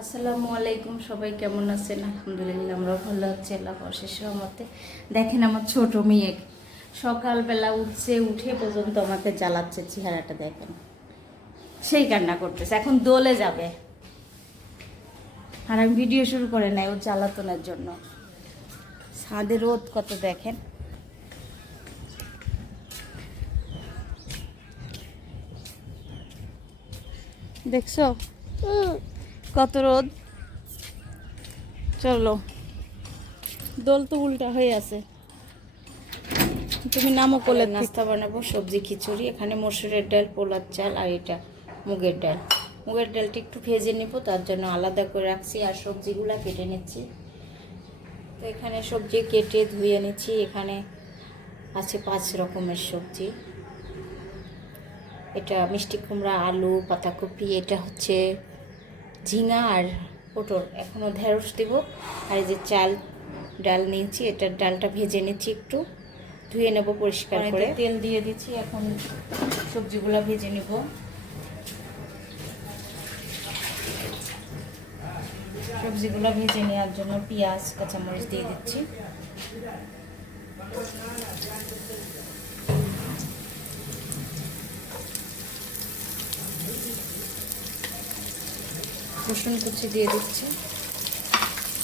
আসসালামু আলাইকুম, সবাই কেমন আছেন? আলহামদুলিল্লাহ আমরা ভালো আছি আল্লাহ অশেষ রহমতে। দেখেন আমার ছোট মেয়ে, সকালবেলা উঠছে, উঠে পর্যন্ত আমাকে জ্বালাচ্ছে চেহারাটা, দেখেন। সেই কান্না করতেছে, এখন দোলে যাবে। আর আমি ভিডিও শুরু করে নাই ও জ্বালাতনের জন্য। ছাদে রোদ কত, দেখেন। দেখছ? কত রোদ? চলো। দোল তো উল্টা হয়ে আছে। তুমি নামও করলে নাস্তা বানাবো, সবজি, খিচুড়ি, এখানে মসুরের ডাল, পোলার চাল আর এটা মুগের ডাল। মুগের ডালটি একটু ভেজে নেব, তার জন্য আলাদা করে রাখছি আর সবজিগুলা কেটে নিচ্ছি। তো এখানে সবজি কেটে ধুয়ে নিচ্ছি, এখানে আছে পাঁচ রকমের সবজি। এটা মিষ্টি কুমড়া, আলু, পাতাকপি, এটা হচ্ছে ঝিঙা আর পটল। এখনও ঢেঁড়স দেব। আর এই যে চাল ডাল নিয়েছি। এটার ডালটা ভেজে নিচ্ছি একটু। ধুয়ে নেব পরিষ্কার করে। তেল দিয়ে দিচ্ছি। এখন সবজিগুলো ভেজে নেব। সবজিগুলো ভেজে নেওয়ার জন্য পেঁয়াজ কাঁচামরিচ দিয়ে দিচ্ছি। রসুন কুচি দিয়ে দিচ্ছি।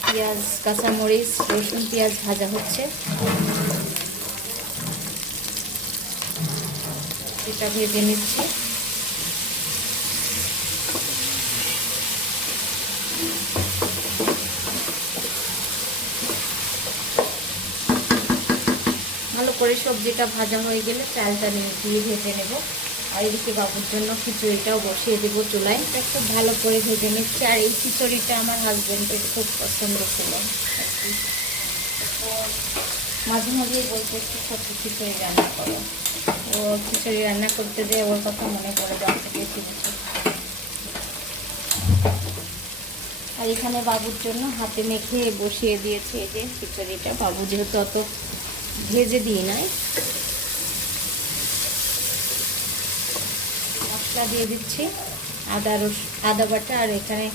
পেঁয়াজ, কাঁচামরিচ, রসুন, পেঁয়াজ ভাজা হচ্ছে। এটা ভেজে নিচ্ছি। ভালো করে সবজিটা ভাজা হয়ে গেলে চালটা নিয়ে দিয়ে ভেজে নেব। আর এদিকে বাবুর জন্য খিচুড়িটাও বসিয়ে দেব চুলায়। এটা খুব ভালো করে ভেজে নিচ্ছি। আর এই খিচুড়িটা আমার হাজব্যান্ডের খুব পছন্দ ছিল। মাঝে মাঝেই বলতে একটু সব খিচুড়ি রান্না করো। ও খিচুড়ি রান্না করতে যেয়ে ওর কথা মনে পড়ে বেশি বেশি আর এখানে বাবুর জন্য হাতে মেখে বসিয়ে দিয়েছি এই যে খিচুড়িটা। বাবু যেহেতু অত ভেজে দিই নাই মশলা দিয়ে দিচ্ছি। আদা রস, আদা বাটা আর এখানে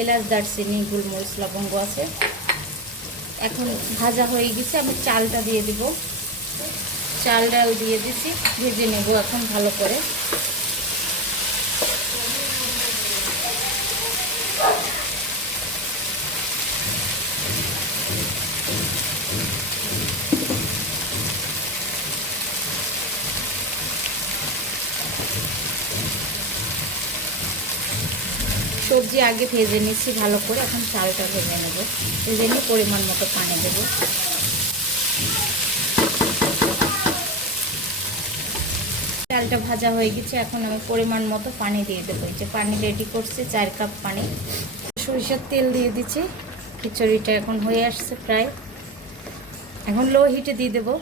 এলাচ, দারচিনি, গোলমরিচ, লবঙ্গ আছে। এখন ভাজা হয়ে গেছে, আমি চালটা দিয়ে দিব। চাল ডাল দিয়ে দিচ্ছি ভেজে নেব এখন ভালো করে। সবজি আগে ভেজে নিচ্ছি ভালো করে, এখন চালটা ভেজে নেব। ভেজে নিয়ে পরিমাণ মতো পানি দেবো। চালটা ভাজা হয়ে গেছে, এখন আমি পরিমাণ মতো পানি দিয়ে দেবো। যে পানি রেডি করছি, চার কাপ পানি। সরিষার তেল দিয়ে দিচ্ছি। খিচুড়িটা এখন হয়ে আসছে প্রায়। এখন লো হিটে দিয়ে দেবো।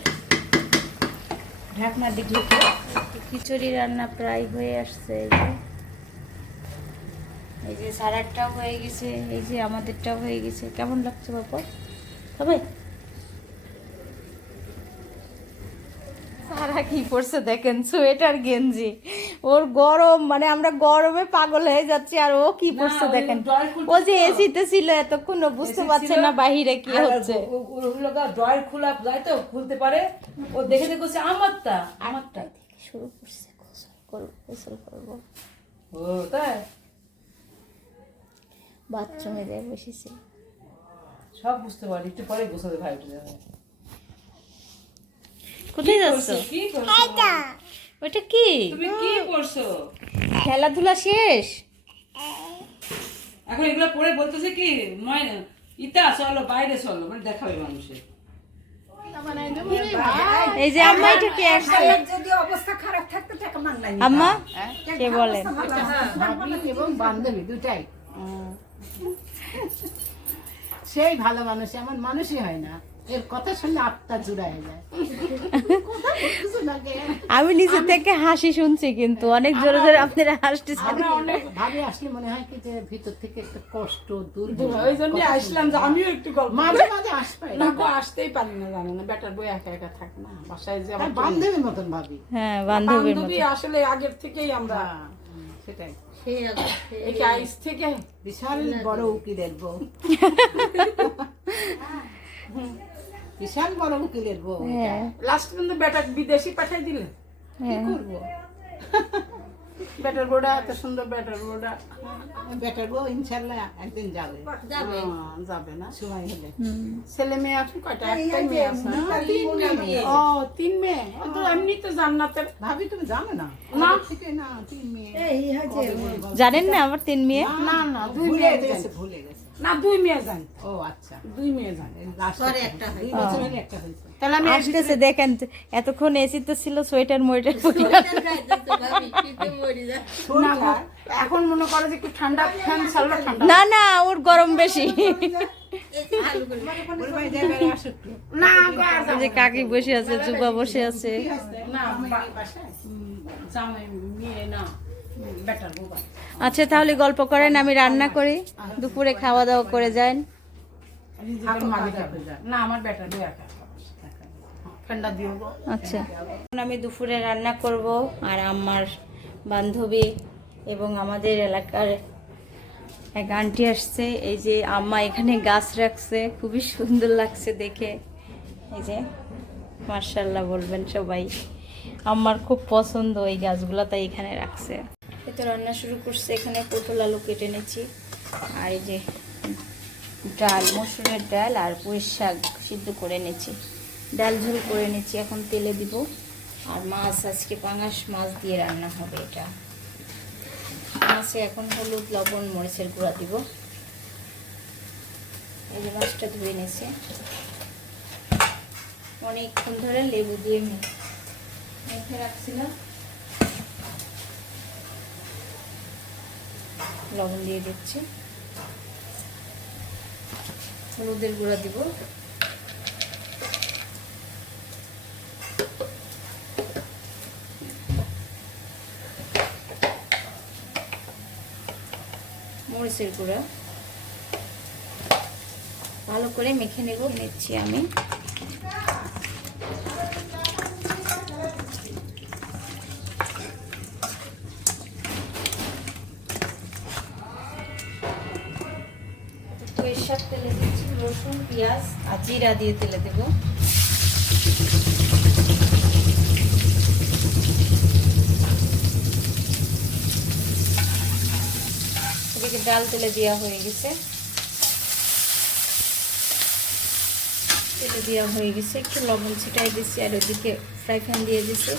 ঢাকনা দিয়ে খিচুড়ি রান্না প্রায় হয়ে আসছে। এই এই যে সালাডটাও হয়ে গেছে এই যে আমাদেরটাও হয়ে গেছে। কেমন লাগছে বাবা? হবে সারা কি পরছে দেখেন? সোয়েটার গেঞ্জি। ওর গরম মানে আমরা গরমে পাগল হয়ে যাচ্ছি আর ও কি পরছে দেখেন? ও যে এসিতে ছিল এতক্ষণ বুঝতে পারছে না বাহিরে কি হচ্ছে। ও- ও- ড্রয়ার খোলা যায় তো খুলতে পারে। ও দেখে দেখে বলছে আমারটা আমারটা। শুরু করছে গোসল করব গোসল করব। ও তাই? বাথরুমে যায় বসেছিল সব বুঝতে পারি একটু পরে গোসাতে ভাই উঠে যাবে। কোথায় যাচ্ছ? কি করছ? ওইটা কি? তুমি কি করছ? খেলাধুলা শেষ? এখন এগুলো পরে বলতেছে কি নয় ইতা চলো বাইরে চলো মানে দেখাবে মানুষের। এই যে আম্মা এটা কে আসছে? যদি অবস্থা খারাপ থাকতো টাকা মানলাই আম্মা? কে বলেন এবং বান্ধবী দুটাই। সেই ভালো মানুষ এমন মানুষই হয় না। এর কথা শুনলে আত্মা জুড়ায় যায়? আমি নিচে থেকে হাসি শুনছি কিন্তু অনেক জোরে জোরে আপনারা হাসতেছেন। আমরা অনেক ভাবি আসলে মনে হয় কি যে ভিতর থেকে একটা কষ্ট দূর ওই জন্য আসলাম যে আমিও একটু গল্প মাঝে মাঝে আসবে। না গো আসতেই পারি না জানো না বেটার বই একা একা থাকে না বাসায় যে আমার বান্ধবীর মতন ভাবি। হ্যাঁ বান্ধবীর মতো বান্ধবী আসলে আগের থেকেই আমরা সেটাই। এই আইস থেকে বিশাল বড় উকিলের বউ বিশাল বড় উকিলের বউ লাস্ট কিন্তু বেটা বিদেশি পাঠাই দিলে। কি করব? বেটার বোর্ডা এত সুন্দর বেটার বোর্ডা বেটার গো ইনশাল্লাহ একদিন যাবে। যাবে। না? সময় হলে। ছেলে মেয়ে আছে কয়টা? একটাই মেয়ে আছে। ও তিন মেয়ে? তো এমনি তো জান্নাতের ভাবি তুমি জানো না? না। না তিন মেয়ে? জানেন না আমার তিন মেয়ে? না না দুই মেয়ে ভুলে গেছে। না দুই মেয়ে জানি ও আচ্ছা। দুই মেয়ে লাস্ট একটা একটা হয়েছে। তাহলে আমি আসতেছে দেখেন এতক্ষণ এসি তো ছিল সোয়েটার মোয়েটার এখন মনে করো যে একটু ঠান্ডা ফ্যান চাললে ঠান্ডা। না না ওর গরম বেশি। যে যাবে যাব কাকি বসে আছে জুবা বসে আছে। না। আচ্ছা তাহলে গল্প করেন আমি রান্না করি। দুপুরে খাওয়া দাওয়া করে যান। না আমার বেটার আচ্ছা। এখন আমি দুপুরে রান্না করব আর আমার বান্ধবী এবং আমাদের এলাকার এক আন্টি আসছে। এই যে আম্মা এখানে গাছ রাখছে খুবই সুন্দর লাগছে দেখে। এই যে মার্শাল্লাহ বলবেন সবাই। আমার খুব পছন্দ এই গাছগুলো তাই এখানে রাখছে। এই তো রান্না শুরু করছে। এখানে পটল আলু কেটে নিচ্ছি। আর এই যে ডাল, মসুরের ডাল আর পুঁই শাক সিদ্ধ করে নিচ্ছি। ডাল ঝোল করে নিচ্ছি। এখন তেলে দিব। আর মাছ, আজকে পাঙাশ মাছ দিয়ে রান্না হবে এটা। মাছে এখন হলুদ, লবণ, মরিচের গুঁড়া দিব। এই যে মাছটা ধুয়ে নিয়েছে অনেকক্ষণ ধরে লেবু দিয়ে মেখে রাখছিলাম। লবণ দিয়ে দিচ্ছি। হলুদের গুঁড়া দিব। মরিচের গুঁড়া। ভালো করে মেখে নেব। নিচ্ছি আমি। তেলে দিচ্ছি রসুন, পেঁয়াজ আর জিরা দিয়ে তেলে দেবো। এদিকে ডাল তেলে দেওয়া হয়ে গেছে। তেলে দেওয়া হয়ে গেছে, একটু লবণ ছিটাই দিচ্ছি আর ওদিকে ফ্রাই প্যান দিয়ে দিচ্ছি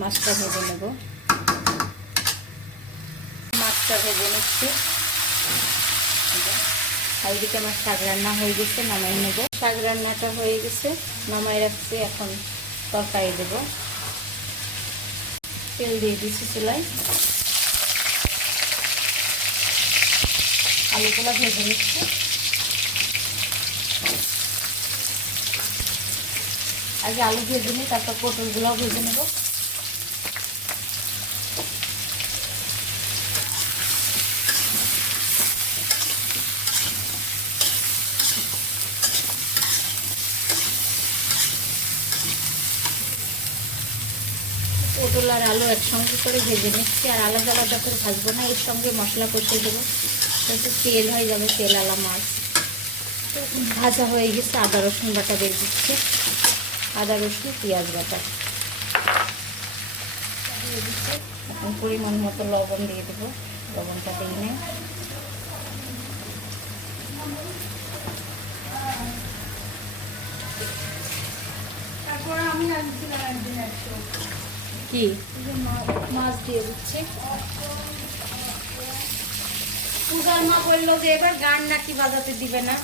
মাছটা ভেজে নেব। মাছটা ভেজে নিচ্ছি। আর ওইদিকে আমার শাক রান্না হয়ে গেছে, নামাই নেব। শাক রান্নাটা হয়ে গেছে, নামাই রাখছি, এখন তরকারি দেব। তেল দিয়ে দিচ্ছি চুলায়। আলুগুলো ভেজে নিচ্ছি। আগে আলু ভেজে নিই, তারপর পটলগুলোও ভেজে নেব। পটল আর আলু একসঙ্গে করে ভেজে নিচ্ছি, আর আলাদা আলাদা করে ভাজবো না, এর সঙ্গে মশলা করতে দেবো। একটু তেল হয়ে যাবে, তেল, আলা, মাছ। ভাজা হয়ে গেছে, আদা, রসুন বাটা বের দিচ্ছি। আদা, রসুন, পেঁয়াজ বাটা। এখন পরিমাণ মতো লবণ দিয়ে দেবো, লবণটা দিয়ে নেই কি? মাছ দিয়ে দিচ্ছি। পূজার মা বলল যে এবার গান নাকি বাজাতে দিবে না।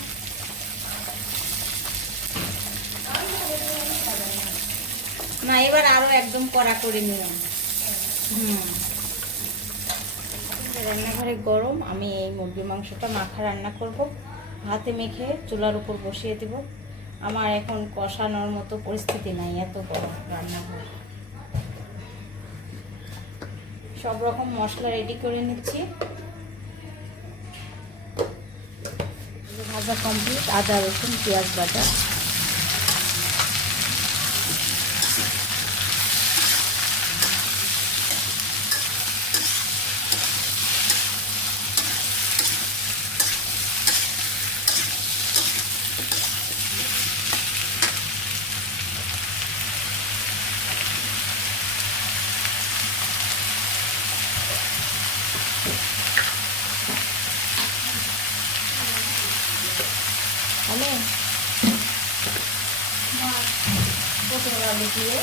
না, এবার আরও একদম কড়া করে নিলাম হুম। রান্নাঘরে গরম, আমি এই মুরগি মাংসটা মাখা রান্না করব। হাতে মেখে চুলার উপর বসিয়ে দেব। আমার এখন কষানোর মতো পরিস্থিতি নাই, এত গরম রান্নাঘর। সব রকম মশলা রেডি করে নিচ্ছি। ভাজা কমপ্লিট আদা রসুন পেঁয়াজ বাটা। পটল আলু দিয়ে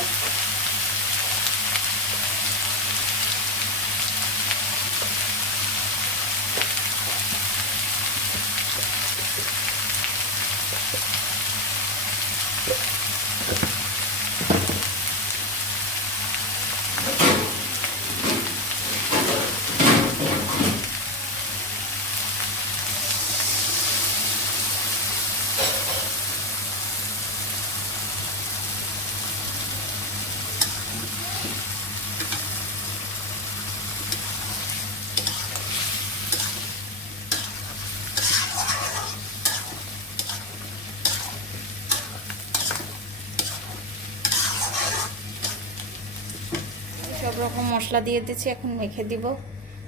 মশলা দিয়ে দিচ্ছি, এখন মেখে দিব।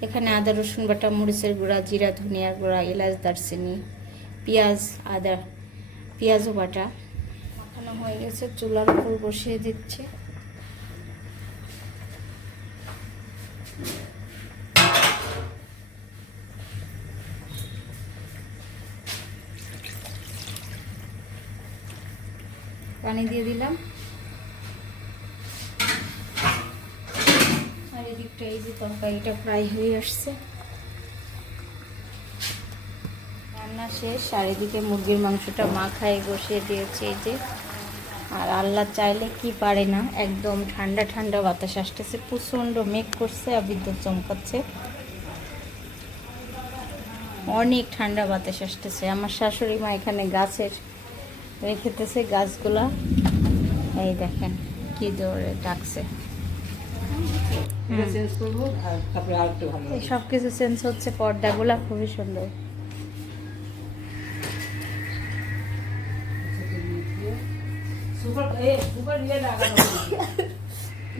এখানে আদা, রসুন বাটা, মরিচের গুঁড়া, জিরা ধনিয়ার গুঁড়া, এলাচ, দারচিনি, পেঁয়াজ, আদা পেঁয়াজও বাটা মাখানো হয়ে গেছে। চুলার উপর বসিয়ে দিচ্ছে। পানি দিয়ে দিলাম আর এদিকটা এই যে তরকারিটা ফ্রাই হয়ে আসছে। রান্না শেষ, আর এদিকে মুরগির মাংসটা মাখায় বসিয়ে দিয়েছে এই যে। আর আল্লাহ চাইলে কি পারে না, একদম ঠান্ডা ঠান্ডা বাতাস আসতেছে, প্রচণ্ড মেঘ করছে আর বিদ্যুৎ চমকাচ্ছে। অনেক ঠান্ডা বাতাস আসতেছে। আমার শাশুড়ি মা এখানে গাছের রেখেতেছে গাছগুলা। এই দেখেন কি দৌড়ে ডাকছে। সব কিছু চেঞ্জ হচ্ছে পর্দাগুলা খুবই সুন্দর। সুপার ইয়ে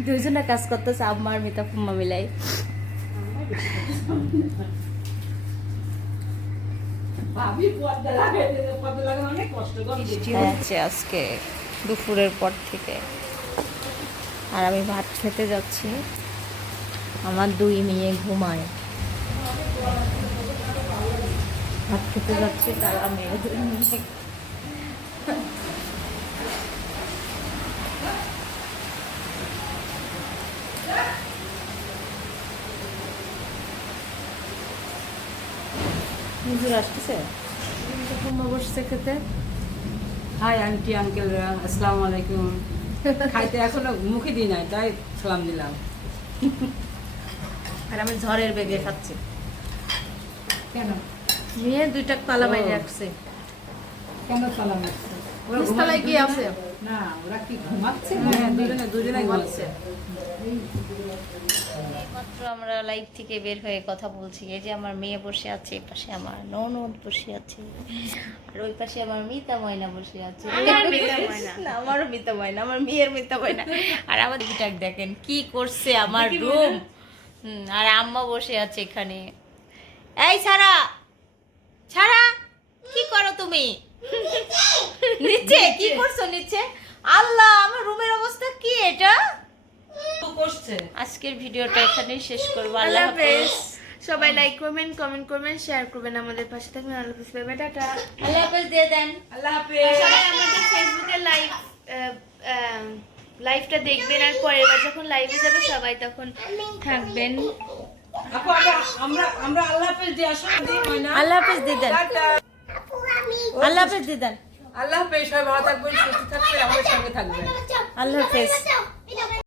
দুইজনে কাজ করতেছে আম্মা আর মিতা ফুম্মা মিলাই। আজকে দুপুরের পর থেকে। আর আমি ভাত খেতে যাচ্ছি। আমার দুই মেয়ে ঘুমায়। ভাত খেতে যাচ্ছে তারা মেয়ে দুই মেয়ে। আসতেছে? বসছে খেতে। হাই আন্টি আঙ্কেলরা আসসালামু আলাইকুম খাইতে এখনও মুখে দিই নাই তাই সালাম দিলাম। আর আমি ঝড়ের বেগে খাচ্ছি। কেন? মেয়ে দুইটা তালা বাইরে আসছে রাখছে। কেন তালা মারছে নিচতলায় ঘুমাচ্ছে কি আছে? না ওরা কি ঘুমাচ্ছে? হ্যাঁ দুজনে দুজনে ঘুমাচ্ছে। মাত্র আমরা লাইভ থেকে বের হয়ে কথা বলছি। এই যে আমার মেয়ে বসে আছে এই পাশে আমার ননদ বসে আছে আর ওই পাশে আমার মিতা ময়না বসে আছে। না আমারও মিতা ময়না আমার মেয়ের মিতা ময়না। আর আমার দিদিটাক দেখেন কি করছে আমার রুম আর আম্মা বসে আছে এখানে। এই ছাড়া ছাড়া কি করো তুমি? নিচে? কি করছ নিচে? আল্লাহ আমার রুমের অবস্থা কি এটা? আজকের ভিডিওটা এখানেই শেষ করব। আল্লাহ হাফেজ। সবাই লাইক করবেন কমেন্ট করবেন শেয়ার করবেন আমাদের পাশে থাকবেন। আল্লাহ হাফেজ বাই বাই টাটা। আল্লাহ হাফেজ দিয়ে দেন। আল্লাহ হাফেজ। সবাই আমাদের ফেসবুকে লাইভ লাইভটা দেখবেন। আর পরের বার যখন লাইভে যাবে সবাই তখন থাকবেন। আপু আমরা আমরা আল্লাহ হাফেজ দিয়ে আসলে আল্লাহ হাফেজ দিয়ে দেন। আল্লাহ হাফেজ দিদার আল্লাহ হাফেজ সবাই ভালো থাকবেন সুস্থ থাকবেন আমাদের সঙ্গে থাকবেন। আল্লাহ হাফেজ।